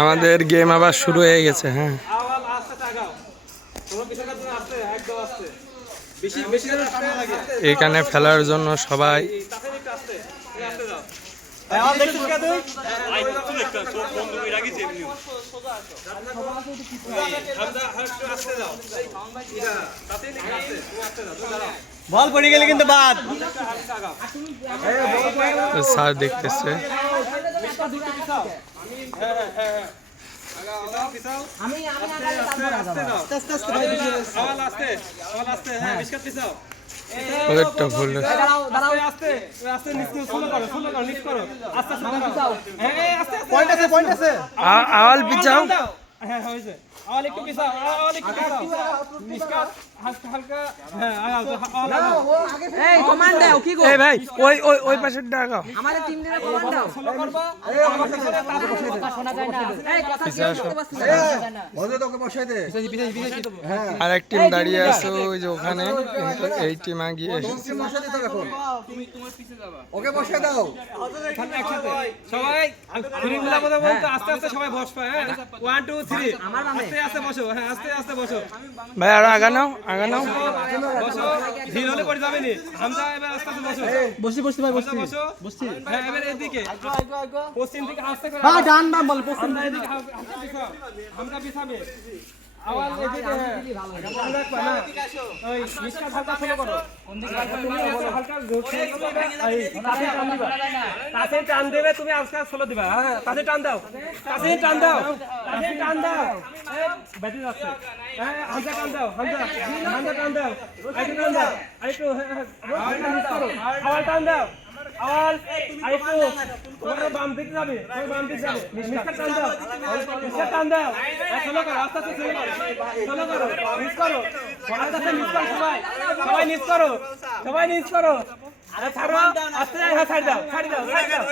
আমাদের গেম আবার শুরু হয়ে গেছে। হ্যাঁ, এখানে ফেলার জন্য সবাই বল পড়ে গেলে কিন্তু বাদ। স্যার দেখতেছে। ওদেরটা ভুল। আওয়াল পিছাও। ভাই ওই ওই ওই পাশের ডাকাও। আর এক টিম দাঁড়িয়ে আছে ওই যে ওখানে, কিন্তু এই টিম আগিয়ে ওকে বসে দাও সবাই। আস্তে আস্তে সবাই বসবে। 1 2 3 আস্তে আস্তে বসো। হ্যাঁ আস্তে আস্তে বসো ভাই। আর আগানাও আগানাও। বসো, ধীর হলে পড়ে যাবে নি। হামজা এবার আস্তে আস্তে বসো। বসছি ভাই বসছি বসছি। হ্যাঁ এবার এদিকে পশ্চিম দিকে আস্তে করে। হ্যাঁ ডান ডান বল পশ্চিম হামজা এদিকে হামজা পিছাবে। আওয়াজ এদিকে। হ্যাঁ মনে রাখবা না। ওই মিশকা হালকা ফলো করো। কোন দিকে হালকা জোর দিয়ে এই কাছে টান দিবা। কাছে টান দেবে তুমি আজকে ফলো দিবা। হ্যাঁ কাছে টান দাও। কাছে টান দাও। কাছে টান দাও। ব্যাটি যাচ্ছে। হ্যাঁ হামজা টান দাও। হামজা টান দাও। আইটু টান দাও। আইটু মিস করো। আওয়াজ টান দাও। আওয়াজ আইটু তোমার বাম দিকে যাবে। ওই বাম দিকে যাবে। মিশকা টান দাও। মিশকা টান দাও। ফলো করো। আস্তে আস্তে ফলো করো। মিস করো। আস্তে আস্তে মিস করো সবাই। সবাই মিস করো। সবাই মিস করো। আরে ছাড়ো। আস্তে হ্যাঁ ছাড় দাও। ছাড় দাও। ছাড় দাও।